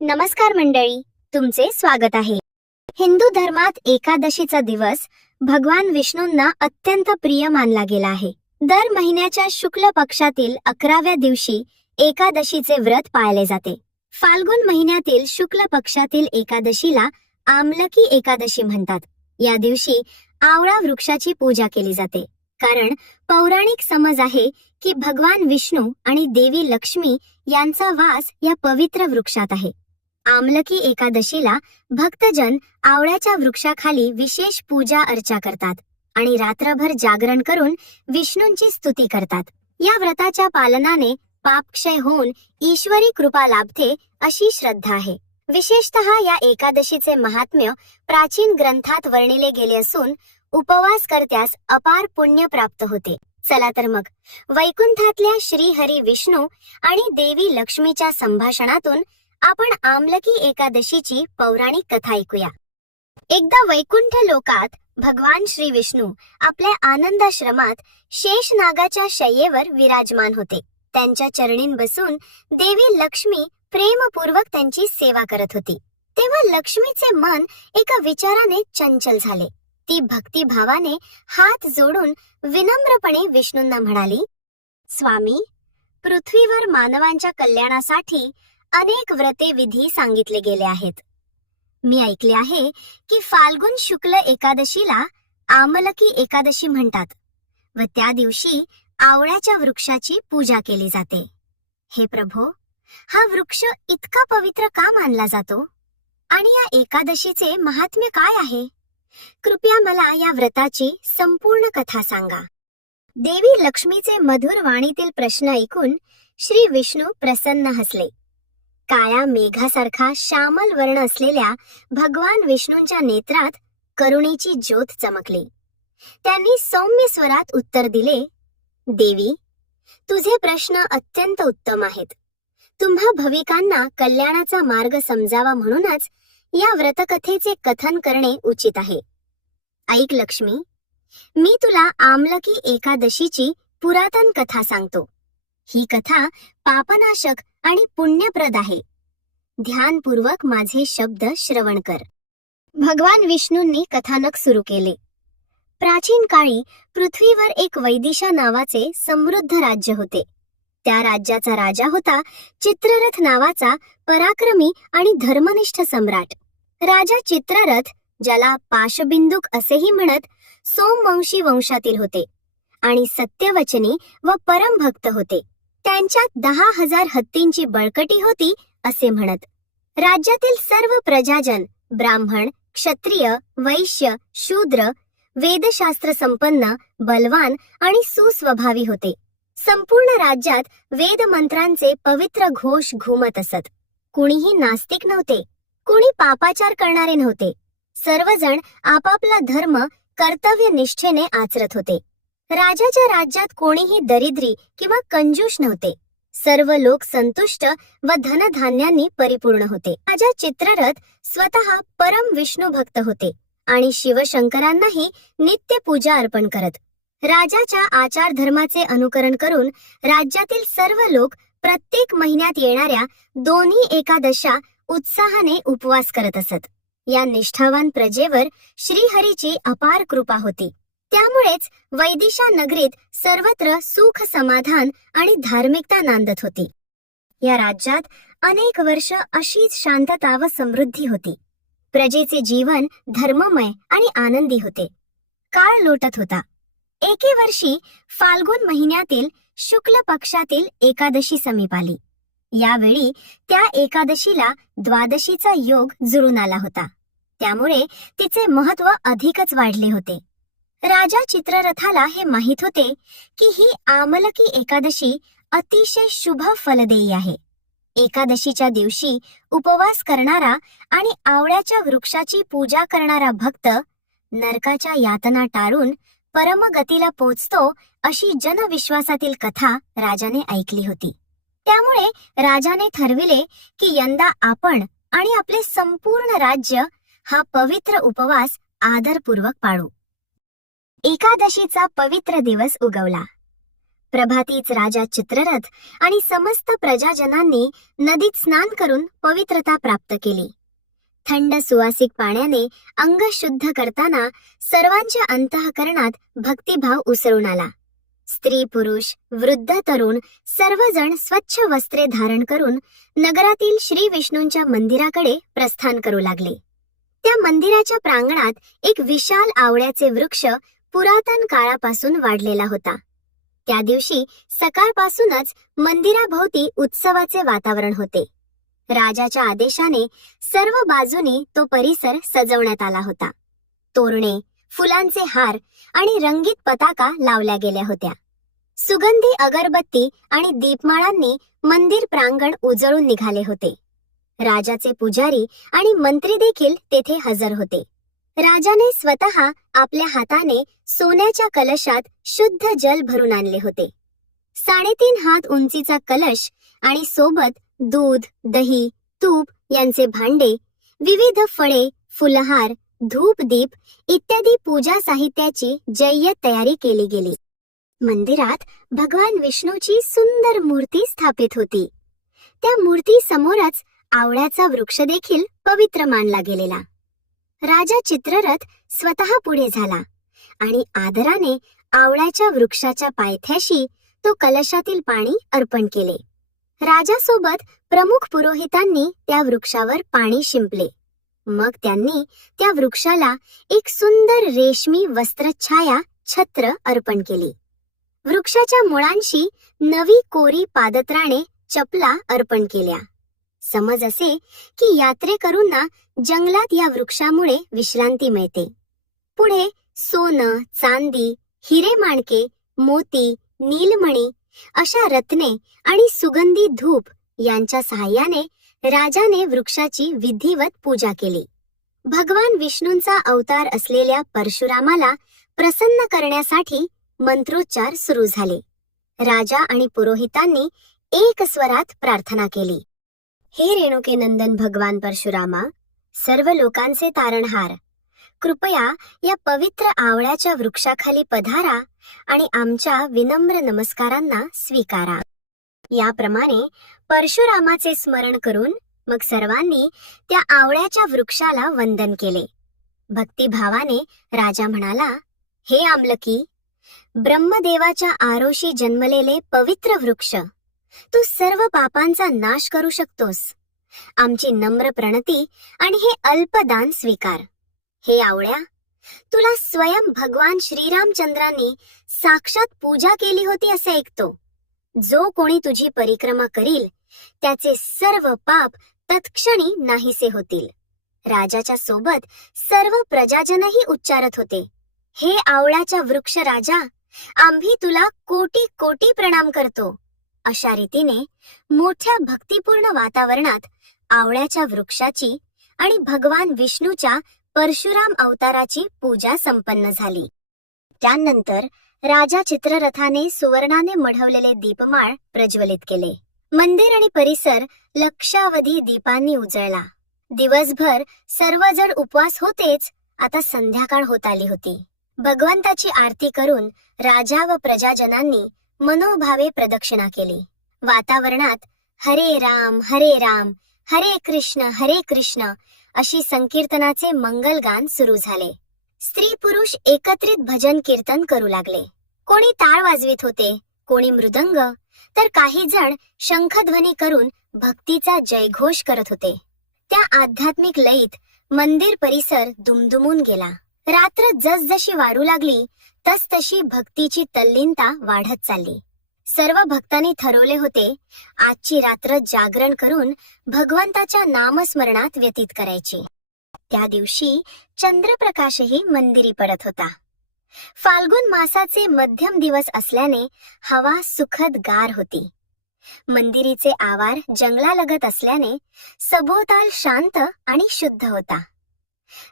नमस्कार मंडळी, तुमचे स्वागत आहे. हिंदू धर्मात एकादशीचा दिवस भगवान विष्णूंना अत्यंत प्रिय मानला गेला आहे. दर महिन्याच्या शुक्ल पक्षातील 11व्या दिवशी एकादशीचे व्रत पाळले जाते. फाल्गुन महिन्यातील शुक्ल पक्षातील एकादशीला आमलकी एकादशी म्हणतात. या दिवशी आवळा वृक्षाची पूजा केली जाते, कारण पौराणिक समज आहे की भगवान विष्णू आणि देवी लक्ष्मी यांचा वास या पवित्र वृक्षात आहे. आमलकी एकादशीला भक्तजन आवळ्याच्या वृक्षाखाली विशेष पूजा अर्चा करतात आणि रात्रभर जागरण करून विष्णूंची स्तुती करतात. या व्रताच्या पालनाने पापक्षय होऊन ईश्वरी कृपा लाभते अशी श्रद्धा आहे. विशेषतः या एकादशीचे महात्म्य प्राचीन ग्रंथात वर्णिले गेले असून उपवास करत्यास अपार पुण्य प्राप्त होते. चला तर मग वैकुंठातल्या श्री हरी विष्णू आणि देवी लक्ष्मीच्या संभाषणातून आपण आमलकी एकादशीची पौराणिक कथा ऐकूया. एकदा वैकुंठ लोकात भगवान श्री विष्णू आपल्या आनंदाश्रमात शेषनागाच्या शय्येवर विराजमान होते. त्यांच्या चरणीं बसून देवी लक्ष्मी प्रेमपूर्वक त्यांची सेवा करत होती. तेव्हा लक्ष्मीचे मन एका विचाराने चंचल झाले. ती भक्तिभावाने हात जोडून विनम्रपणे विष्णूंना म्हणाली, स्वामी, पृथ्वीवर मानवांच्या कल्याणासाठी अनेक व्रते विधी सांगितले गेले आहेत. मी ऐकले आहे की फाल्गुन शुक्ल एकादशीला आमलकी एकादशी म्हणतात व त्या दिवशी आवळ्याच्या वृक्षाची पूजा केली जाते. हे प्रभो, हा वृक्ष इतका पवित्र का मानला जातो आणि या एकादशीचे महात्म्य काय आहे? कृपया मला या व्रताची संपूर्ण कथा सांगा. देवी लक्ष्मीचे मधुर वाणीतील प्रश्न ऐकून श्री विष्णू प्रसन्न हसले. काळ्या मेघासारखा श्यामल वर्ण असलेल्या भगवान विष्णूंच्या नेत्रात करुणेची ज्योत चमकली. त्यांनी सौम्य स्वरात उत्तर दिले, देवी, तुझे प्रश्न अत्यंत उत्तम आहेत. तुम्हा भविकांना कल्याणाचा मार्ग समजावा म्हणूनच या व्रतकथेचे कथन करणे उचित आहे. ऐक लक्ष्मी, मी तुला आमलकी एकादशीची पुरातन कथा सांगतो. ही कथा पापनाशक आणि पुण्यप्रद आहे. ध्यानपूर्वक माझे शब्द श्रवण कर. भगवान विष्णूंनी कथानक सुरू केले. प्राचीन काळी पृथ्वीवर एक वैदिशा नावाचे समृद्ध राज्य होते. त्या राज्याचा राजा होता चित्ररथ नावाचा पराक्रमी आणि धर्मनिष्ठ सम्राट. राजा चित्ररथ, ज्याला पाशबिंदुक असेही म्हणत, सोमवंशी वंशातील होते आणि सत्यवचनी व परमभक्त होते. त्यांच्यात 10,000 हत्तींची बळकटी होती असे म्हणत. राज्यातील सर्व प्रजाजन ब्राह्मण, क्षत्रिय, वैश्य, शूद्र, वेदशास्त्र संपन्न, बलवान आणि सुस्वभावी होते. संपूर्ण राज्यात वेदमंत्रांचे पवित्र घोष घुमत असत. कुणीही नास्तिक नव्हते, कुणी पापाचार करणारे नव्हते. सर्वजण आपापला धर्म कर्तव्य निष्ठेने आचरत होते. राजाच्या राज्यात कोणीही दरिद्री किंवा कंजूष नव्हते. सर्व लोक संतुष्ट व धनधान्यांनी परिपूर्ण होते. राजा चित्ररथ स्वतः परम विष्णू भक्त होते आणि शिवशंकरांनाही नित्य पूजा अर्पण करत. राजाच्या आचार धर्माचे अनुकरण करून राज्यातील सर्व लोक प्रत्येक महिन्यात येणाऱ्या दोन्ही एकादशा उत्साहाने उपवास करत असत. या निष्ठावान प्रजेवर श्रीहरीची अपार कृपा होती. त्यामुळेच वैदिशा नगरीत सर्वत्र सुख, समाधान आणि धार्मिकता नांदत होती. या राज्यात अनेक वर्ष अशीच शांतता व समृद्धी होती. प्रजेचे जीवन धर्ममय आणि आनंदी होते. काळ लोटत होता. एके वर्षी फाल्गुन महिन्यातील शुक्ल पक्षातील एकादशी समीप आली. यावेळी त्या एकादशीला द्वादशीचा योग जुळून आला होता. त्यामुळे तिचे महत्त्व अधिकच वाढले होते. राजा चित्ररथाला हे माहित होते की ही आमलकी एकादशी अतिशय शुभ फलदेयी आहे. एकादशीच्या दिवशी उपवास करणारा आणि आवळ्याच्या वृक्षाची पूजा करणारा भक्त नरकाच्या यातना टाळून परमगतीला पोचतो अशी जनविश्वासातील कथा राजाने ऐकली होती. त्यामुळे राजाने ठरविले की यंदा आपण आणि आपले संपूर्ण राज्य हा पवित्र उपवास आदरपूर्वक पाळू. एकादशीचा पवित्र दिवस उगवला. प्रभातीच राजा चित्ररथ आणि समस्त प्रजाजनांनी नदीत स्नान करून पवित्रता प्राप्त केली. थंड सुवासिक पाण्याने अंग शुद्ध करताना सर्वांच्या अंतःकरणात भक्तिभाव उसळून आला. स्त्री पुरुष वृद्ध तरुण सर्वजण स्वच्छ वस्त्रे धारण करून नगरातील श्री विष्णूंच्या मंदिराकडे प्रस्थान करू लागले. त्या मंदिराच्या प्रांगणात एक विशाल आवळ्याचे वृक्ष पुरातन काळापासून वाढलेला होता. त्या दिवशी सकाळपासूनच मंदिराभोवती उत्सवाचे वातावरण होते. राजाच्या आदेशाने सर्व बाजूनी तो परिसर सजवण्यात आला होता. तोरणे, फुलांचे हार आणि रंगीत पताका लावल्या गेल्या होत्या. सुगंधी अगरबत्ती आणि दीपमाळांनी मंदिर प्रांगण उजळून निघाले होते. राजाचे पुजारी आणि मंत्री देखील तेथे हजर होते. राजाने स्वतः आपल्या हाताने सोन्याच्या कलशात शुद्ध जल भरून आणले होते. 3.5 हात उंचीचा कलश आणि सोबत दूध, दही, तूप यांचे भांडे, विविध फळे, फुलहार, धूप, दीप इत्यादी पूजा साहित्याची जय्यत तयारी केली गेली. मंदिरात भगवान विष्णूची सुंदर मूर्ती स्थापित होती. त्या मूर्ती समोरच आवळ्याचा वृक्ष देखील पवित्र मानला गेलेला. राजा चित्ररथ स्वतः पुढे झाला आणि आदराने आवळ्याच्या वृक्षाच्या पायथ्याशी तो कलशातील पाणी अर्पण केले. राजासोबत प्रमुख पुरोहितांनी त्या वृक्षावर पाणी शिंपले. मग त्यांनी त्या वृक्षाला एक सुंदर रेशमी वस्त्रछाया छत्र अर्पण केली. वृक्षाच्या मुळांशी नवी कोरी पादत्राणे चपला अर्पण केल्या. समज असे की यात्रेकरूंना जंगलात या वृक्षामुळे विश्रांती मिळते. पुढे सोनं, चांदी, हिरे-माणके, मोती, नीलमणी अशा रत्ने आणि सुगंधी धूप यांच्या सहाय्याने राजाने वृक्षाची विधिवत पूजा केली. भगवान विष्णूंचा अवतार असलेल्या परशुरामाला प्रसन्न करण्यासाठी मंत्रोच्चार सुरू झाले. राजा आणि पुरोहितांनी एक स्वरात प्रार्थना केली. हे रेणुकेनंदन भगवान परशुरामा, सर्व लोकांचे तारणहार, कृपया या पवित्र आवळ्याच्या वृक्षाखाली पधारा आणि आमच्या विनम्र नमस्कारांना स्वीकारा. याप्रमाणे परशुरामाचे स्मरण करून मग सर्वांनी त्या आवळ्याच्या वृक्षाला वंदन केले. भक्तिभावाने राजा म्हणाला, हे आमलकी, ब्रह्मदेवाच्या आरोशी जन्मलेले पवित्र वृक्ष, तू सर्व पापांचा नाश करू शकतोस. आमची नम्र प्रणती आणि हे अल्पदान स्वीकार. हे आवळ्या, तुला स्वयं भगवान श्रीरामचंद्रांनी साक्षात पूजा केली होती असे ऐकतो. जो कोणी तुझी परिक्रमा करील त्याचे सर्व पाप तत्क्षणी नाहीसे होतील. राजाच्या सोबत सर्व प्रजाजनही उच्चारत होते, हे आवळ्याच्या वृक्ष राजा, आम्ही तुला कोटी कोटी प्रणाम करतो. अशा रीतीने मोठ्या भक्तिपूर्ण वातावरणात आवळ्याच्या वृक्षाची आणि भगवान विष्णूच्या परशुराम अवताराची पूजा संपन्न झाली. त्यानंतर राजा चित्ररथाने सुवर्णाने मढवलेले दीपमाळ प्रज्वलित केले. मंदिर आणि परिसर लक्षावधी दीपांनी उजळला. दिवसभर सर्वजण उपवास होतेच, आता संध्याकाळ होत आली होती. भगवंताची आरती करून राजा व प्रजाजनांनी मनोभावे प्रदक्षिणा केली. वातावरणात हरे राम हरे कृष्ण अशी संकीर्तनाचे मंगलगान सुरू झाले. स्त्री पुरुष एकत्रित भजन कीर्तन करू लागले. कोणी टाळ वाजवित होते, कोणी मृदंग, तर काही जण शंखध्वनी करून भक्तीचा जयघोष करत होते. त्या आध्यात्मिक लयीत मंदिर परिसर दुमदुमून गेला. रात्र जसजशी वाढू लागली तसतशी भक्तीची तल्लीनता वाढत चालली. सर्व भक्तांनी ठरवले होते आजची रात्र जागरण करून भगवंताच्या नामस्मरणात व्यतीत करायची. त्या दिवशी चंद्रप्रकाशही मंदिरी पडत होता. फाल्गुन मासाचे मध्यम दिवस असल्याने हवा सुखद गार होती. मंदिरीचे आवार जंगलालगत असल्याने सभोवताल शांत आणि शुद्ध होता.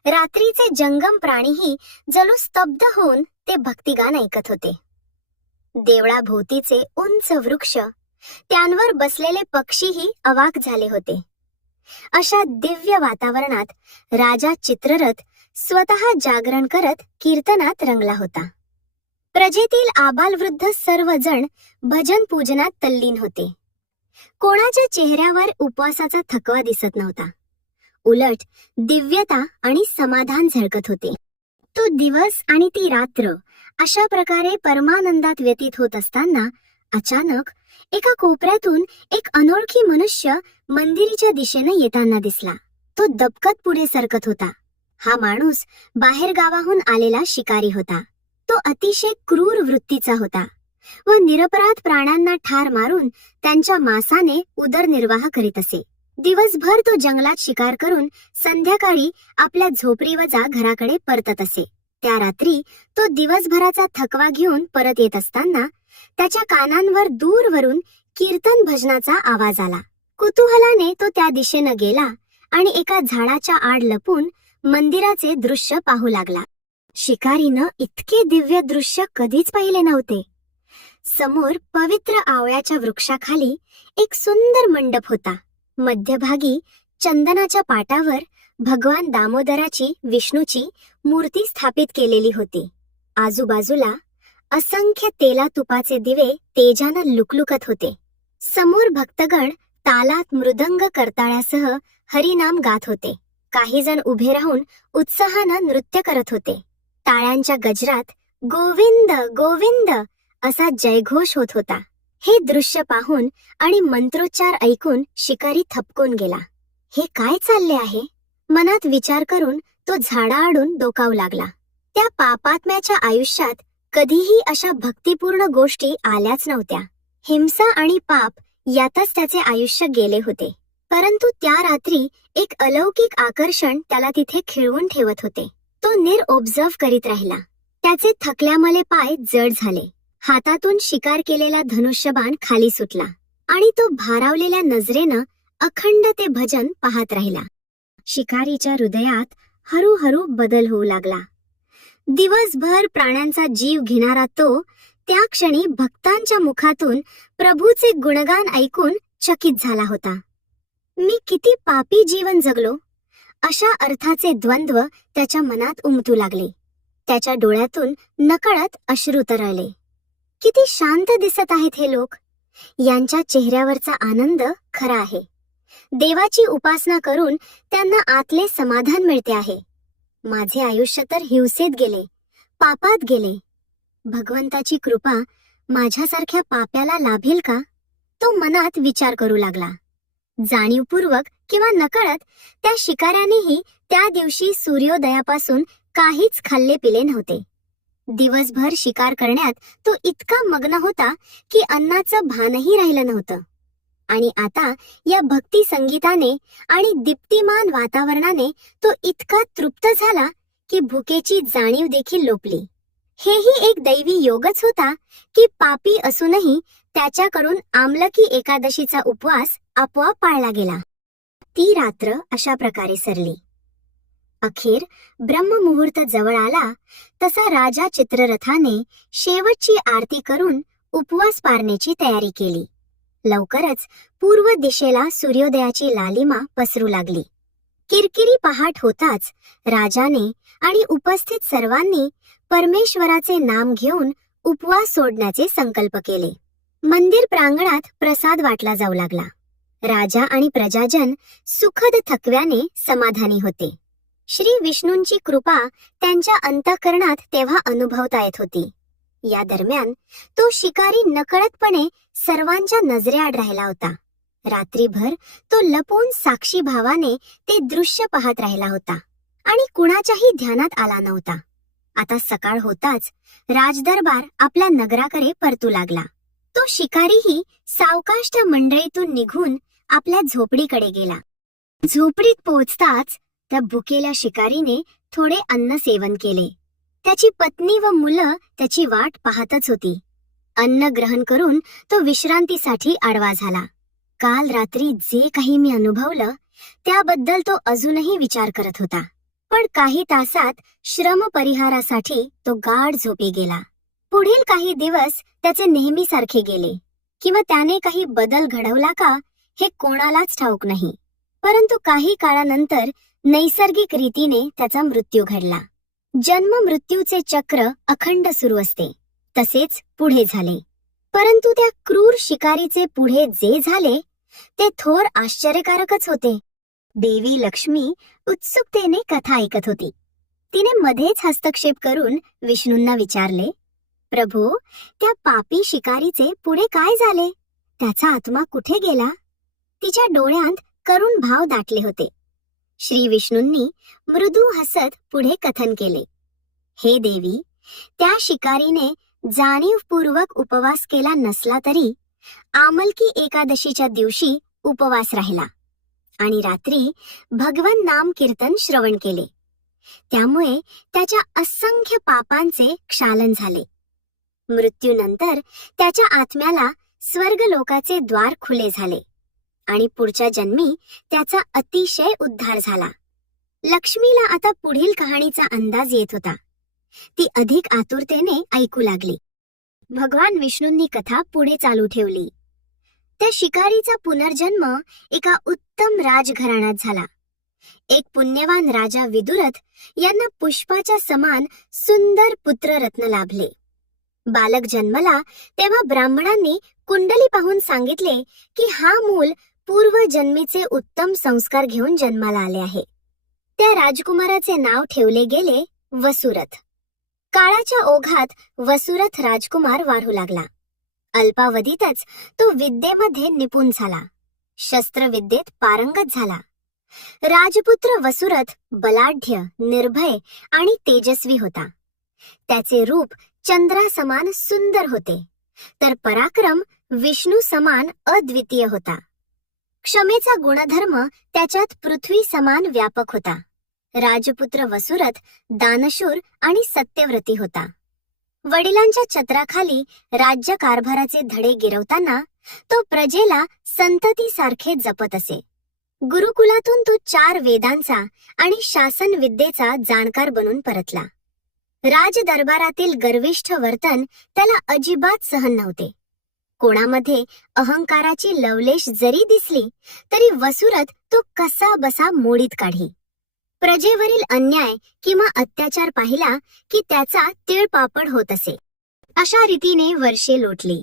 रात्रीचे जंगम प्राणीही जणू स्तब्ध होऊन ते भक्तिगान ऐकत होते. देवळाभोवतीचे उंच वृक्ष, त्यांवर बसलेले पक्षीही अवाक झाले होते. अशा दिव्य वातावरणात राजा चित्ररथ स्वतः जागरण करत कीर्तनात रंगला होता. प्रजेतील आबालवृद्ध सर्वजण भजन पूजनात तल्लीन होते. कोणाच्या चेहऱ्यावर उपवासाचा थकवा दिसत नव्हता. उलट दिव्यता आणि समाधान झळकत होते. तो दिवस आणि ती रात्र अशा प्रकारे परमानंदात व्यतीत होत असताना अचानक एका कोपऱ्यातून एक अनोळखी मनुष्य मंदिराच्या दिशेने येताना दिसला. तो दबकत पुढे सरकत होता. हा माणूस बाहेर गावाहून आलेला शिकारी होता. तो अतिशय क्रूर वृत्तीचा होता व निरपराध प्राण्यांना ठार मारून त्यांच्या मांसाने उदरनिर्वाह करीत असे. दिवसभर तो जंगलात शिकार करून संध्याकाळी आपल्या झोपडीवजा घराकडे परतत असे. त्या रात्री तो दिवसभराचा थकवा घेऊन परत येत असताना त्याच्या कानांवर दूरवरून कीर्तन भजनाचा आवाज आला. कुतूहलाने तो त्या दिशेने गेला आणि एका झाडाच्या आड लपून मंदिराचे दृश्य पाहू लागला. शिकारीनं इतके दिव्य दृश्य कधीच पाहिले नव्हते. समोर पवित्र आवळ्याच्या वृक्षाखाली एक सुंदर मंडप होता. मध्यभागी चंदनाच्या पाटावर भगवान दामोदराची विष्णूची मूर्ती स्थापित केलेली होती. आजूबाजूला असंख्य तेला तुपाचे दिवे तेजानं लुकलुकत होते. समोर भक्तगण तालात मृदंग करताळ्यासह हरिनाम गात होते. काही जण उभे राहून उत्साहानं नृत्य करत होते. टाळ्यांच्या गजरात गोविंद गोविंद असा जयघोष होत होता. हे दृश्य पाहून आणि मंत्रोच्चार ऐकून शिकारी थपकून गेला. हे काय चालले आहे? मनात विचार करून तो झाडाआडून डोकावू लागला. त्या पापात्म्याच्या आयुष्यात कधीही अशा भक्तिपूर्ण गोष्टी आल्याच नव्हत्या. हिंसा आणि पाप यातच त्याचे आयुष्य गेले होते. परंतु त्या रात्री एक अलौकिक आकर्षण त्याला तिथे खिळवून ठेवत होते. तो निरओब्झर्व करीत राहिला. त्याचे थकल्यामले पाय जड झाले. हातातून शिकार केलेला धनुष्यबाण खाली सुटला आणि तो भारावलेल्या नजरेनं अखंड ते भजन पाहत राहिला. शिकारीच्या हृदयात हळूहळू बदल होऊ लागला. दिवसभर प्राण्यांचा जीव घेणारा तो त्या क्षणी भक्तांच्या मुखातून प्रभूचे गुणगान ऐकून चकित झाला होता. मी किती पापी जीवन जगलो, अशा अर्थाचे द्वंद्व त्याच्या मनात उमटू लागले. त्याच्या डोळ्यातून नकळत अश्रू तरळले. किती शांत दिसत आहेत हे लोक. यांच्या चेहऱ्यावरचा आनंद खरा आहे. देवाची उपासना करून त्यांना आतले समाधान मिळते आहे. माझे आयुष्य तर हिंसेत गेले, पापात गेले. भगवंताची कृपा माझ्यासारख्या पाप्याला लाभेल का? तो मनात विचार करू लागला. जाणीवपूर्वक किंवा नकळत त्या शिकाऱ्यानेही त्या दिवशी सूर्योदयापासून काहीच खाल्ले पिले नव्हते. दिवसभर शिकार करण्यात तो इतका मग्न होता की अन्नाचं भानही राहिलं नव्हतं. आणि आता या भक्ती संगीताने आणि दीप्तिमान वातावरणाने तो इतका तृप्त झाला की भुकेची जाणीव देखील लोपली. हेही एक दैवी योगच होता की पापी असूनही त्याच्याकडून आमलकी एकादशीचा उपवास आपोआप पाळला गेला. ती रात्र अशा प्रकारे सरली. अखेर ब्रह्ममुहूर्त जवळ आला तसा राजा चित्ररथाने शेवटची आरती करून उपवास पाळण्याची तयारी केली. लवकरच पूर्व दिशेला सूर्योदयाची लालिमा पसरू लागली. किरकिरी पहाट होताच राजाने आणि उपस्थित सर्वांनी परमेश्वराचे नाम घेऊन उपवास सोडण्याचे संकल्प केले. मंदिर प्रांगणात प्रसाद वाटला जाऊ लागला. राजा आणि प्रजाजन सुखद थकव्याने समाधानी होते. श्री विष्णूंची कृपा त्यांच्या अंतःकरणात तेव्हा अनुभवता येत होती. या दरम्यान तो शिकारी नकळतपणे सर्वांच्या नजरेआड राहिला होता. रात्रीभर तो लपून साक्षी भावाने ते दृश्य पाहत राहिला होता आणि कुणाच्याही ध्यानात आला नव्हता. आता सकाळ होताच राजदरबार आपल्या नगराकडे परतू लागला. तो शिकारीही सावकाश त्या मंडळीतून निघून आपल्या झोपडीकडे गेला. झोपडीत पोहोचताच त्या भुकेल्या शिकारीने थोडे अन्न सेवन केले. त्याची पत्नी व मुलं त्याची वाट पाहतच होती. अन्न ग्रहण करून तो विश्रांतीसाठी आडवा झाला. काल रात्री जे काही मी अनुभवलं त्याबद्दल तो अजूनही विचार करत होता. पण काही तासात श्रम परिहारासाठी तो गाढ झोपी गेला. पुढील काही दिवस त्याचे नेहमीसारखे गेले किंवा त्याने काही बदल घडवला का हे कोणालाच ठाऊक नाही. परंतु काही काळानंतर नैसर्गिक रीतीने त्याचा मृत्यू घडला. जन्म मृत्यूचे चक्र अखंड सुरू असते. तसेच पुढे झाले. परंतु त्या क्रूर शिकारीचे पुढे जे झाले ते थोर आश्चर्यकारकच होते. देवी लक्ष्मी उत्सुकतेने कथा ऐकत होती. तिने मध्येच हस्तक्षेप करून विष्णूंना विचारले, प्रभू, त्या पापी शिकारीचे पुढे काय झाले? त्याचा आत्मा कुठे गेला? तिच्या डोळ्यांत करुण भाव दाटले होते. श्री विष्णूंनी मृदू हसत पुढे कथन केले, हे देवी, त्या शिकारीने जाणीवपूर्वक उपवास केला नसला तरी आमलकी एकादशीच्या दिवशी उपवास राहिला आणि रात्री भगवान नाम कीर्तन श्रवण केले. त्यामुळे त्याच्या असंख्य पापांचे क्षालन झाले. मृत्यूनंतर त्याच्या आत्म्याला स्वर्गलोकाचे द्वार खुले झाले आणि पुढच्या जन्मी त्याचा अतिशय उद्धार झाला. लक्ष्मीला आता पुढील कहाणीचा अंदाज येत होता. ती अधिक आतुरतेने ऐकू लागली. भगवान विष्णूंनी कथा पुढे चालू ठेवली. त्या शिकारीचा पुनर्जन्म एका उत्तम राजघराण्यात झाला. एक पुण्यवान राजा विदुरथ यांना पुष्पाच्या समान सुंदर पुत्ररत्न लाभले. बालक जन्मला तेव्हा ब्राह्मणांनी कुंडली पाहून सांगितले की हा मूल पूर्वजन्मीचे उत्तम संस्कार घेऊन जन्माला आले आहे. त्या राजकुमाराचे नाव ठेवले गेले वसुरथ. काळाच्या ओघात वसुरथ राजकुमार वाढू लागला. अल्पावधीतच तो विद्येमध्ये निपुण झाला. शस्त्रविद्येत पारंगत झाला. राजपुत्र वसुरथ बलाढ्य, निर्भय आणि तेजस्वी होता. त्याचे रूप चंद्रासमान सुंदर होते, तर पराक्रम विष्णू समान अद्वितीय होता. क्षमेचा गुणधर्म त्याच्यात पृथ्वी समान व्यापक होता. राजपुत्र वसुरथ दानशूर आणि सत्यव्रती होता. वडिलांच्या छत्राखाली राज्यकारभाराचे धडे गिरवताना तो प्रजेला संततीसारखे जपत असे. गुरुकुलातून तो 4 वेदांचा आणि शासन विद्येचा जाणकार बनून परतला. राजदरबारातील गर्विष्ठ वर्तन त्याला अजिबात सहन नव्हते. कोणामध्ये अहंकाराची लवलेश जरी दिसली तरी वसुरथ तो कसा बसा मोडीत काढी. प्रजेवरील अन्याय किंवा अत्याचार पाहिला की त्याचा तिळपापड होत असे. अशा रीतीने वर्षे लोटली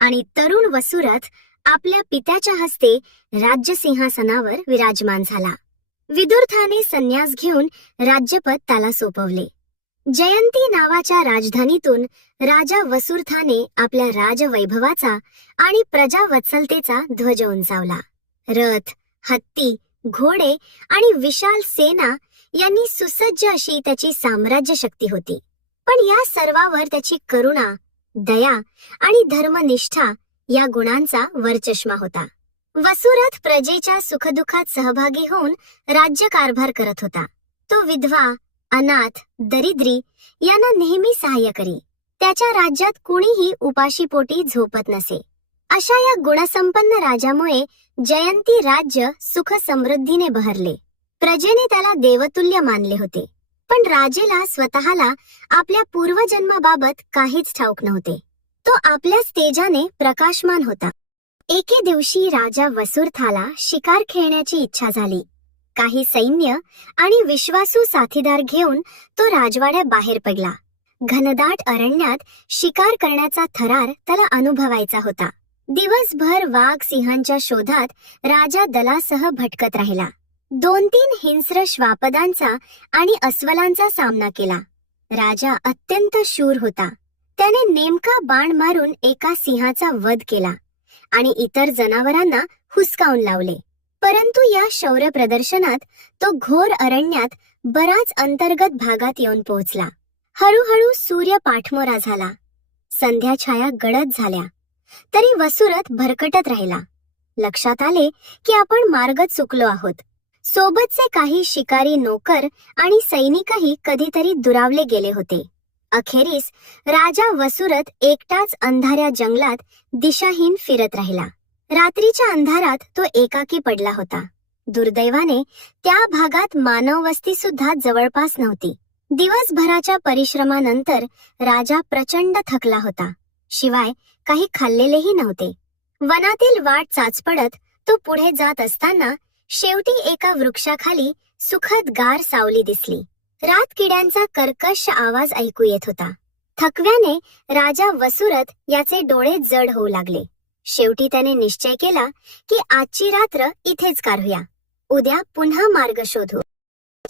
आणि तरुण वसुरथ आपल्या पित्याच्या हस्ते राज्यसिंहासनावर विराजमान झाला. विदुरथाने संन्यास घेऊन राज्यपद त्याला सोपवले. जयंती नावाच्या राजधानीतून राजा वसुरथाने आपल्या राजवैभवाचा आणि प्रजावत्सलतेचा ध्वज उंचावला. रथ, हत्ती, घोडे आणि विशाल सेना यांनी सुसज्ज अशी त्याची साम्राज्य शक्ती होती. पण या सर्वावर त्याची करुणा, दया आणि धर्मनिष्ठा या गुणांचा वरचष्मा होता. वसुरथ प्रजेच्या सुखदुःखात सहभागी होऊन राज्यकारभार करत होता. तो विधवा, अनाथ, दरिद्री यांना नेहमी सहाय्य करी. त्याच्या राज्यात कुणीही उपाशीपोटी झोपत नसे. अशा या गुणसंपन्न राजामुळे जयंती राज्य सुख समृद्धीने बहरले. प्रजेने त्याला देवतुल्य मानले होते. पण राजेला स्वतःला आपल्या पूर्वजन्माबाबत काहीच ठाऊक नव्हते. तो आपल्याच तेजाने प्रकाशमान होता. एके दिवशी राजा वसुरथाला शिकार खेळण्याची इच्छा झाली. काही सैन्य आणि विश्वासू साथीदार घेऊन तो राजवाड्या बाहेर पडला. घनदाट अरण्यात शिकार करण्याचा थरार त्याला अनुभवायचा होता. दिवसभर वाघ सिंहांच्या शोधात राजा दलासह भटकत राहिला. 2-3 हिंस्र श्वापदांचा आणि अस्वलांचा सामना केला. राजा अत्यंत शूर होता. त्याने नेमका बाण मारून एका सिंहाचा वध केला आणि इतर जनावरांना हुसकावून लावले. परंतु या शौर्य प्रदर्शनात तो घोर अरण्यात बराच अंतर्गत भागात येऊन पोहोचला. हळूहळू सूर्य पाठमोरा झाला. संध्याछाया गडद झाल्या तरी वसुरथ भरकटत राहिला. लक्षात आले की आपण मार्ग चुकलो आहोत. सोबतचे काही शिकारी नोकर आणि सैनिकही कधीतरी दुरावले गेले होते. अखेरीस राजा वसुरथ एकटाच अंधाऱ्या जंगलात दिशाहीन फिरत राहिला. रात्रीच्या अंधारात तो एकाकी पडला होता. दुर्दैवाने त्या भागात मानववस्ती सुद्धा जवळपास नव्हती. दिवसभराच्या परिश्रमानंतर राजा प्रचंड थकला होता. शिवाय काही खाल्लेलेही नव्हते. वनातील वाट चाचपडत तो पुढे जात असताना शेवटी एका वृक्षाखाली सुखद गार सावली दिसली. रातकिड्यांचा कर्कश आवाज ऐकू येत होता. थकव्याने राजा वसुरथ याचे डोळे जड होऊ लागले. शेवटी त्याने निश्चय केला की आजची रात्र इथेच काढूया, उद्या पुन्हा मार्ग शोधू.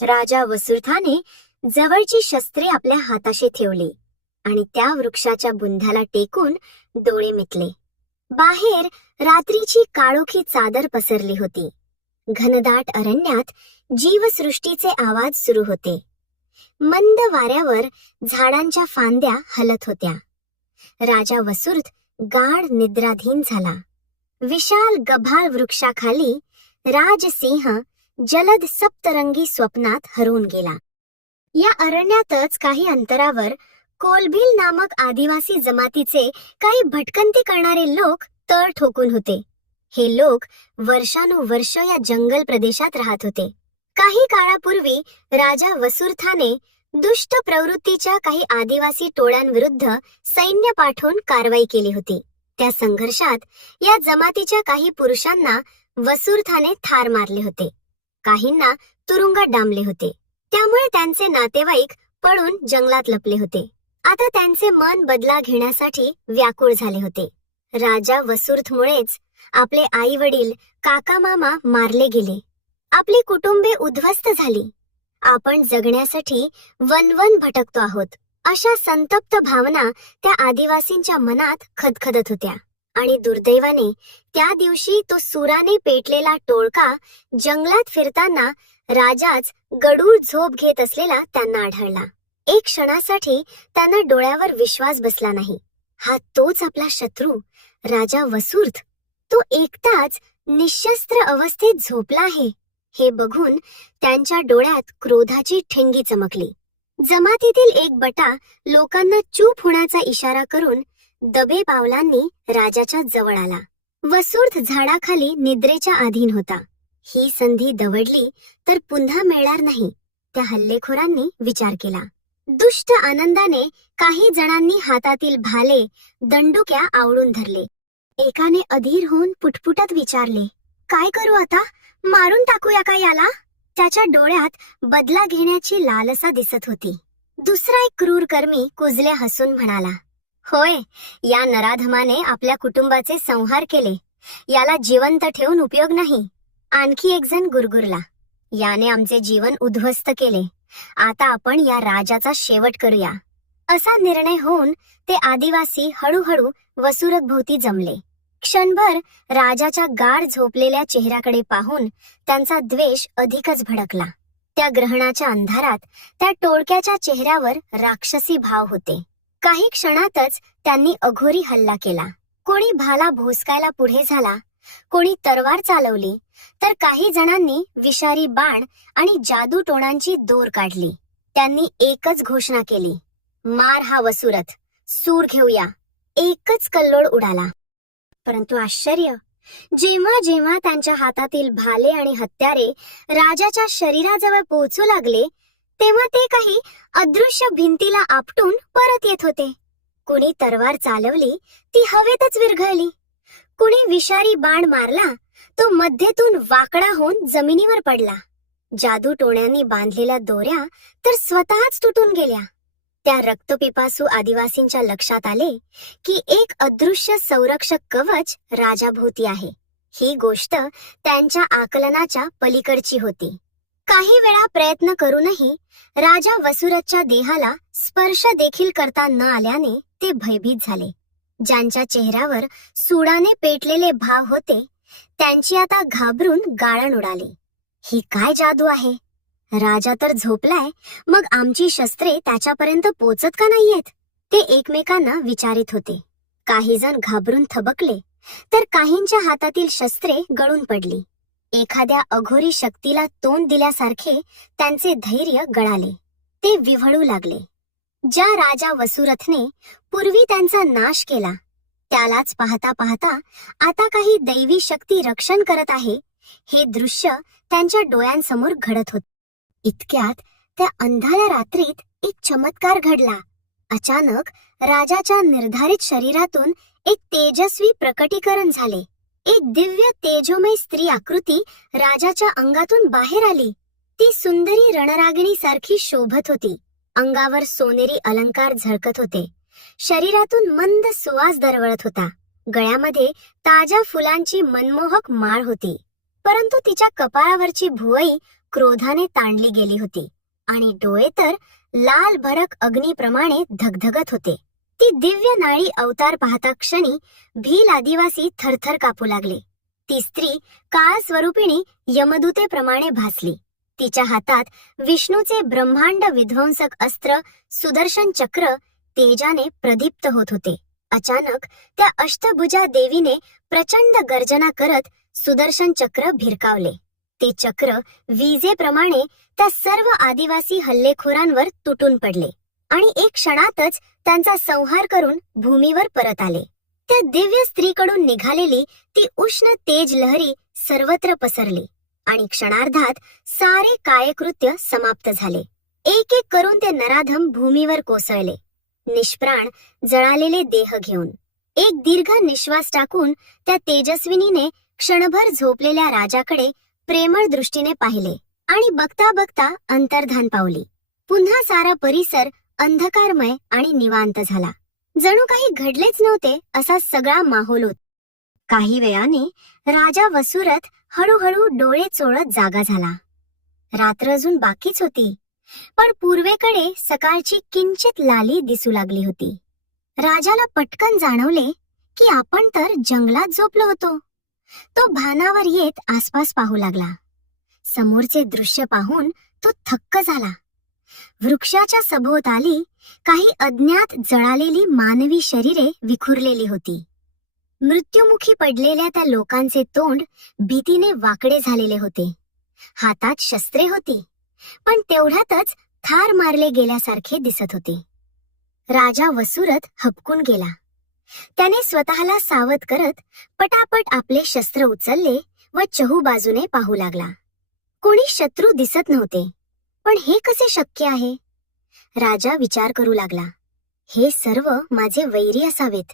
राजा वसुरथाने जवळची शस्त्रे आपल्या हाताशी ठेवली आणि त्या वृक्षाच्या बुंध्याला टेकून डोळे मिटले. बाहेर रात्रीची काळोखी चादर पसरली होती. घनदाट अरण्यात जीवसृष्टीचे आवाज सुरू होते. मंद वाऱ्यावर झाडांच्या फांद्या हलत होत्या. राजा वसुरथ गाढ निद्राधीन झाला. विशाल गभाळ वृक्षाखाली राजसिंह जलद सप्तरंगी स्वप्नात हरवून गेला. या अरण्यातच काही अंतरावर कोलभिल नामक आदिवासी जमातीचे काही भटकंती करणारे लोक तळ ठोकून होते. हे लोक वर्षानुवर्ष या जंगल प्रदेशात राहत होते. काही काळापूर्वी राजा वसुरथाने दुष्ट प्रवृत्तीच्या काही आदिवासी टोळ्यांविरुद्ध सैन्य पाठवून कारवाई केली होती. त्या संघर्षात या जमातीच्या काही पुरुषांना वसुरथाने ठार मारले होते. काहींना तुरुंगात डांबले होते. त्यामुळे त्यांचे नातेवाईक पळून जंगलात लपले होते. आता त्यांचे मन बदला घेण्यासाठी व्याकुळ झाले होते. राजा वसुरथमुळेच आपले आई वडील, काका मामा मारले गेले. आपली कुटुंबे उद्ध्वस्त झाली. आपण जगण्यासाठी वनवन भटकतो आहोत, अशा संतप्त भावना त्या आदिवासींच्या मनात खदखदत होत्या. आणि दुर्दैवाने त्या दिवशी तो सुराने पेटलेला टोळका जंगलात फिरताना राजाच गडूळ झोप घेत असलेला त्यांना आढळला. एक क्षणासाठी त्यांना डोळ्यावर विश्वास बसला नाही. हा तोच आपला शत्रू राजा वसुरथ. तो एकटाच निशस्त्र अवस्थेत झोपला आहे. हे बघून त्यांच्या डोळ्यात क्रोधाची ठिंगी चमकली. जमातीतील एक बटा लोकांना चूप होण्याचा इशारा करून दबे पावलांनी राजाच्या जवळ आला. वसुरथ झाडाखाली निद्रेच्या अधीन होता. ही संधी दवडली तर पुन्हा मिळणार नाही, त्या हल्लेखोरांनी विचार केला. दुष्ट आनंदाने काही जणांनी हातातील भाले, दंडुक्या आवळून धरले. एकाने अधीर होऊन पुटपुटत विचारले, काय करू आता? मारून टाकूया का याला? त्याच्या डोळ्यात बदला घेण्याची लालसा दिसत होती. दुसरा एक क्रूर कर्मी कुजले हसून म्हणाला, होय, या नराधमाने आपल्या कुटुंबाचे संहार केले. याला जिवंत ठेवून उपयोग नाही. आणखी एक जण गुरगुरला, याने आमचे जीवन उद्ध्वस्त केले. आता आपण या राजाचा शेवट करूया. असा निर्णय होऊन ते आदिवासी हळूहळू वसुरथभोवती जमले. क्षणभर राजाच्या गाढ झोपलेल्या चेहऱ्याकडे पाहून त्यांचा द्वेष अधिकच भडकला. त्या ग्रहणाच्या अंधारात त्या टोळक्याच्या चेहऱ्यावर राक्षसी भाव होते. काही क्षणातच त्यांनी अघोरी हल्ला केला. कोणी भाला भोसकायला पुढे झाला, कोणी तरवार चालवली, तर काही जणांनी विषारी बाण आणि जादू टोणांची दोर काढली. त्यांनी एकच घोषणा केली, मार हा वसुरथ, सूर घेऊया. एकच कल्लोळ उडाला. परंतु आश्चर्य, जेव्हा जेव्हा त्यांच्या हातातील भाले आणि हत्यारे राजाच्या शरीराजवळ पोहोचू लागले, तेव्हा ते काही अदृश्य भिंतीला आपटून परत येत होते. कुणी तरवार चालवली, ती हवेतच विरघळली. कुणी विषारी बाण मारला, तो मध्येतून वाकडा होऊन जमिनीवर पडला. जादू टोण्यांनी बांधलेल्या दोऱ्या तर स्वतःच तुटून गेल्या. त्या रक्तपिपासू आदिवासींच्या लक्षात आले की एक अदृश्य संरक्षक कवच राजाभोवती आहे. ही गोष्ट त्यांच्या आकलनाच्या पलीकडची होती. काही वेळा प्रयत्न करूनही राजा वसुरथच्या देहाला स्पर्श देखील करता न आल्याने ते भयभीत झाले. ज्यांच्या चेहऱ्यावर सुडाने पेटलेले भाव होते, त्यांची आता घाबरून गाळण उडाली. ही काय जादू आहे? राजा तर झोपलाय, मग आमची शस्त्रे त्याच्यापर्यंत पोचत का नाहीयेत? ते एकमेकांना विचारित होते. काही जण घाबरून थबकले, तर काहींच्या हातातील शस्त्रे गळून पडली. एखाद्या अघोरी शक्तीला तोंड दिल्यासारखे त्यांचे धैर्य गळाले. ते विव्हळू लागले. ज्या राजा वसुरथने पूर्वी त्यांचा नाश केला, त्यालाच पाहता पाहता आता काही दैवी शक्ती रक्षण करत आहे, हे दृश्य त्यांच्या डोळ्यांसमोर घडत होते. इतक्यात त्या अंधाऱ्या रात्रीत एक चमत्कार घडला. अचानक राजाच्या निर्धारित शरीरातून एक तेजस्वी प्रकटीकरण झाले. एक दिव्य तेजोमय स्त्री आकृती राजाच्या अंगातून बाहेर आली. ती सुंदरी रणरागिणी सारखी शोभत होती. अंगावर सोनेरी अलंकार झळकत होते. शरीरातून मंद सुवास दरवळत होता. गळ्यामध्ये ताज्या फुलांची मनमोहक माळ होती. परंतु तिच्या कपाळावरची भुवई क्रोधाने ताणली गेली होती आणि डोळे तर लाल भरक अग्नीप्रमाणे धगधगत होते. ती दिव्य नाळी अवतार पाहता क्षणी भील आदिवासी थरथर कापू लागले. ती स्त्री काळ स्वरूपिणी यमदूतेप्रमाणे भासली. तिच्या हातात विष्णूचे ब्रह्मांड विध्वंसक अस्त्र सुदर्शन चक्र तेजाने प्रदीप्त होत होते. अचानक त्या अष्टभुजा देवीने प्रचंड गर्जना करत सुदर्शन चक्र भिरकावले. ते चक्र विजेप्रमाणे त्या सर्व आदिवासी हल्लेखोरांवर तुटून पडले आणि एक क्षणातच त्यांचा संहार करून भूमीवर परत आले. त्या दिव्य स्त्रीकडून निघालेली ती उष्ण तेज लहरी सर्वत्र पसरली आणि क्षणार्धात सारे कायकृत्य समाप्त झाले. एक एक करून ते नराधम भूमीवर कोसळले, निष्प्राण जळालेले देह घेऊन. एक दीर्घ निश्वास टाकून त्या तेजस्विनीने क्षणभर झोपलेल्या राजाकडे प्रेमळ दृष्टीने पाहिले आणि बघता बघता अंतर्धान पावली. पुन्हा सारा परिसर अंधकारमय आणि निवांत झाला. जणू काही घडलेच नव्हते असा सगळा माहोल होता. काही वेळाने राजा वसुरथ हळूहळू डोळे चोळत जागा झाला. रात्र अजून बाकीच होती, पण पूर्वेकडे सकाळची किंचित लाली दिसू लागली होती. राजाला पटकन जाणवले की आपण तर जंगलात झोपलो होतो. तो भानावर येत आसपास पाहू लागला. समोरचे दृश्य पाहून तो थक्क झाला. वृक्षाच्या सभोवताली काही अज्ञात जळालेली मानवी शरीरे विखुरलेली होती. मृत्युमुखी पडलेल्या त्या लोकांचे तोंड भीतीने वाकडे झालेले होते. हातात शस्त्रे होती, पण तेवढ्यातच ठार मारले गेल्यासारखे दिसत होते. राजा वसुरथ हबकून गेला. त्याने स्वतःला सावध करत पटापट आपले शस्त्र उचलले व चहूबाजूने पाहू लागला. कोणी शत्रू दिसत नव्हते, पण हे कसे शक्य आहे? राजा विचार करू लागला. हे सर्व माझे वैरी असावेत.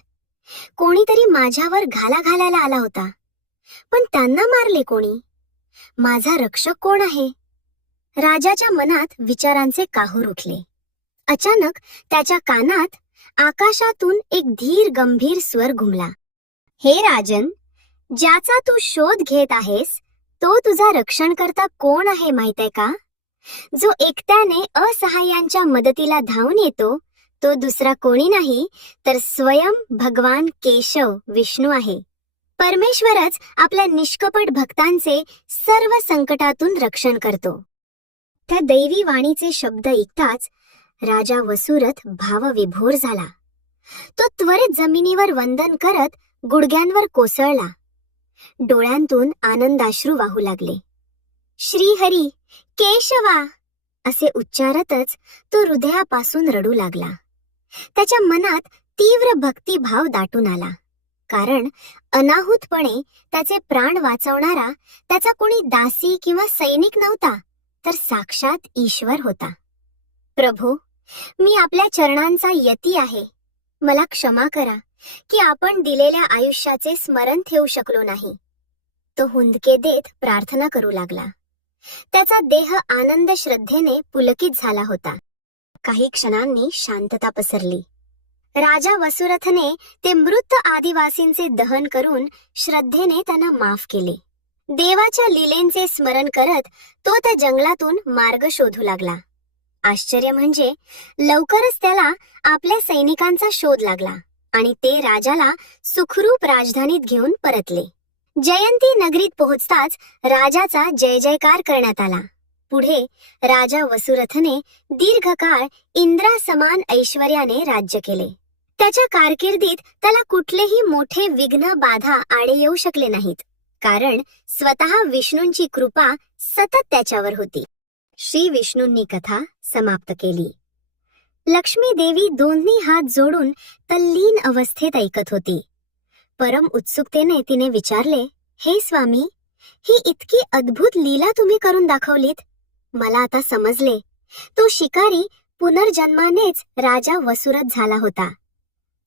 कोणीतरी माझ्यावर घाला घालायला आला होता, पण त्यांना मारले कोणी? माझा रक्षक कोण आहे? राजाच्या मनात विचारांचे काहूर उठले. अचानक त्याच्या कानात आकाशातून एक धीर गंभीर स्वर घुमला. हे राजन, ज्याचा तू शोध घेत आहेस तो तुझा रक्षणकर्ता कोण आहे माहित आहे का? जो एकट्याने असहाय्यांच्या मदतीला धावून येतो तो दुसरा कोणी नाही तर स्वयं भगवान केशव विष्णू आहे. परमेश्वरच आपल्या निष्कपट भक्तांचे सर्व संकटातून रक्षण करतो. त्या दैवी वाणीचे शब्द ऐकताच राजा वसुरथ भावविभोर झाला. तो त्वरित जमिनीवर वंदन करत गुडघ्यांवर कोसळला. डोळ्यांतून आनंदाश्रू वाहू लागले. श्रीहरी, केशवा असे उच्चारतच तो हृदयापासून रडू लागला. त्याच्या मनात तीव्र भक्तिभाव दाटून आला, कारण अनाहूतपणे त्याचे प्राण वाचवणारा त्याचा कोणी दासी किंवा सैनिक नव्हता, तर साक्षात ईश्वर होता. प्रभू, मी आपल्या चरणांचा यती आहे. मला क्षमा करा की आपण दिलेल्या आयुष्याचे स्मरण ठेवू शकलो नाही. तो हुंदके देत प्रार्थना करू लागला. त्याचा देह आनंद श्रद्धेने पुलकित झाला होता. काही क्षणांनी शांतता पसरली. राजा वसुरथने ते मृत आदिवासींचे दहन करून श्रद्धेने त्यांना माफ केले. देवाच्या लीलेंचे स्मरण करत तो त्या जंगलातून मार्ग शोधू लागला. आश्चर्य म्हणजे लवकरच त्याला आपल्या सैनिकांचा शोध लागला आणि ते राजाला सुखरूप राजधानीत घेऊन परतले. जयंती नगरीत पोहोचताच राजाचा जय जयकार करण्यात आला. पुढे राजा वसुरथने दीर्घकाळ इंद्रासमान ऐश्वर्याने राज्य केले. त्याच्या कारकिर्दीत त्याला कुठलेही मोठे विघ्न बाधा आडे येऊ शकले नाहीत, कारण स्वतः विष्णूंची कृपा सतत त्याच्यावर होती. श्री विष्णूंनी कथा समाप्त केली. लक्ष्मी देवी दोन्ही हात जोडून तल्लीन अवस्थेत ऐकत होती. परम उत्सुकतेने तिने विचारले, हे स्वामी, ही इतकी अद्भुत लीला तुम्ही करून दाखवलीत. मला आता समजले, तो शिकारी पुनर्जन्मानेच राजा वसुरथ झाला होता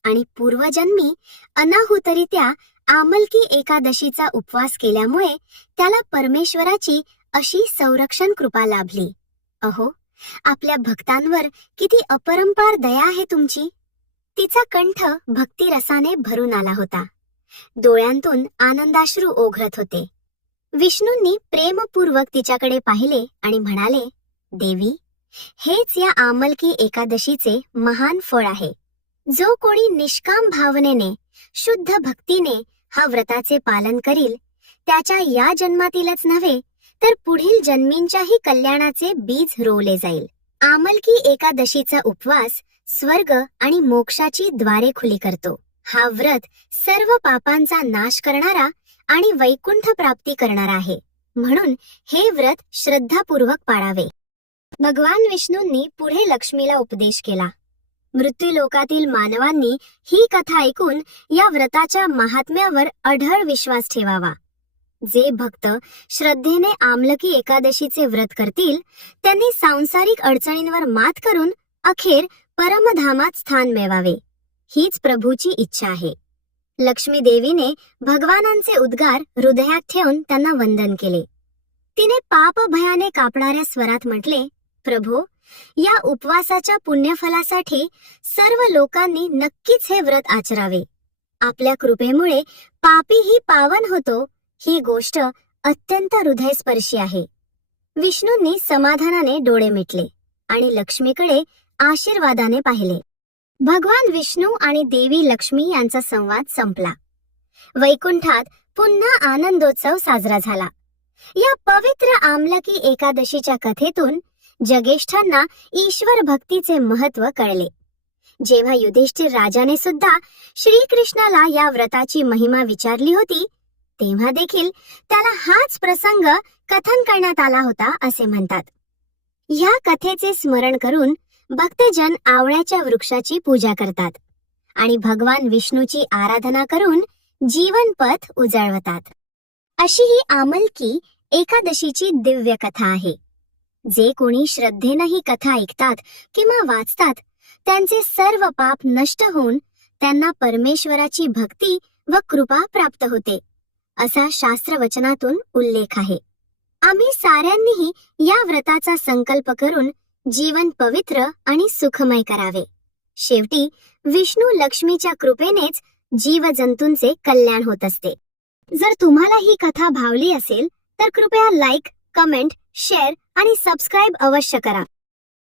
आणि पूर्वजन्मी अनाहुतरित्या आमलकी एकादशीचा उपवास केल्यामुळे त्याला परमेश्वराची अशी संरक्षण कृपा लाभली. अहो, आपल्या भक्तांवर किती अपरंपार दया आहे तुमची. तिचा कंठ भक्तिरसाने भरून आला होता. डोळ्यांतून आनंदाश्रू ओघळत होते. विष्णूंनी प्रेमपूर्वक तिच्याकडे पाहिले आणि म्हणाले, देवी, हेच या आमलकी एकादशीचे महान फळ आहे. जो कोणी निष्काम भावनेने, शुद्ध भक्तीने हा व्रताचे पालन करील, त्याच्या या जन्मातीलच नव्हे तर पुढील जन्मींच्याही कल्याणाचे बीज रोवले जाईल. आमलकी एकादशीचा उपवास स्वर्ग आणि मोक्षाची द्वारे खुली करतो. हा व्रत सर्व पापांचा नाश करणारा आणि वैकुंठ प्राप्ती करणारा आहे. म्हणून हे व्रत श्रद्धापूर्वक पाळावे. भगवान विष्णूंनी पुढे लक्ष्मीला उपदेश केला. मृत्यूलोकातील मानवांनी ही कथा ऐकून या व्रताच्या महात्म्यावर अढळ विश्वास ठेवावा. जे भक्त श्रद्धेने आमलकी एकादशीचे व्रत करतील, त्यांनी सांसारिक अडचणींवर मात करून अखेर परमधामात स्थान मिळवावे, हीच प्रभूची इच्छा आहे. लक्ष्मी देवीने भगवानांचे उद्गार हृदयात ठेवून त्यांना वंदन केले. तिने पाप भयाने कापणाऱ्या स्वरात म्हटले, प्रभो, या उपवासाच्या पुण्यफलासाठी सर्व लोकांनी नक्कीच हे व्रत आचरावे. आपल्या कृपेमुळे पापीही पावन होतो, ही गोष्ट अत्यंत हृदयस्पर्शी आहे. विष्णूंनी समाधानाने डोळे मिटले आणि लक्ष्मीकडे आशीर्वादाने पाहिले. भगवान विष्णू आणि देवी लक्ष्मी यांचा संवाद संपला. वैकुंठात पुन्हा आनंदोत्सव साजरा झाला. या पवित्र आमलकी एकादशीच्या कथेतून जगेष्ठांना ईश्वर भक्तीचे महत्त्व कळले. जेव्हा युधिष्ठिर राजाने सुद्धा श्रीकृष्णाला या व्रताची महिमा विचारली होती, तेव्हा देखील त्याला हाच प्रसंग कथन करण्यात आला होता असे म्हणतात. ह्या कथेचे स्मरण करून भक्तजन आवळ्याच्या वृक्षाची पूजा करतात आणि भगवान विष्णूची आराधना करून जीवनपथ उजळवतात. अशी ही आमलकी एकादशीची दिव्य कथा आहे. जे कोणी श्रद्धेने ही कथा ऐकतात किंवा वाचतात, त्यांचे सर्व पाप नष्ट होऊन त्यांना परमेश्वराची भक्ती व कृपा प्राप्त होते, असा शास्त्रवचनातून उल्लेख आहे. आम्ही साऱ्यांनीही या व्रताचा संकल्प करून जीवन पवित्र आणि सुखमय करावे. शेवटी विष्णू लक्ष्मीच्या कृपेनेच जीवजंतूंचे कल्याण होत असते. जर तुम्हाला ही कथा भावली असेल तर कृपया लाईक, कमेंट, शेअर आणि सबस्क्राईब अवश्य करा.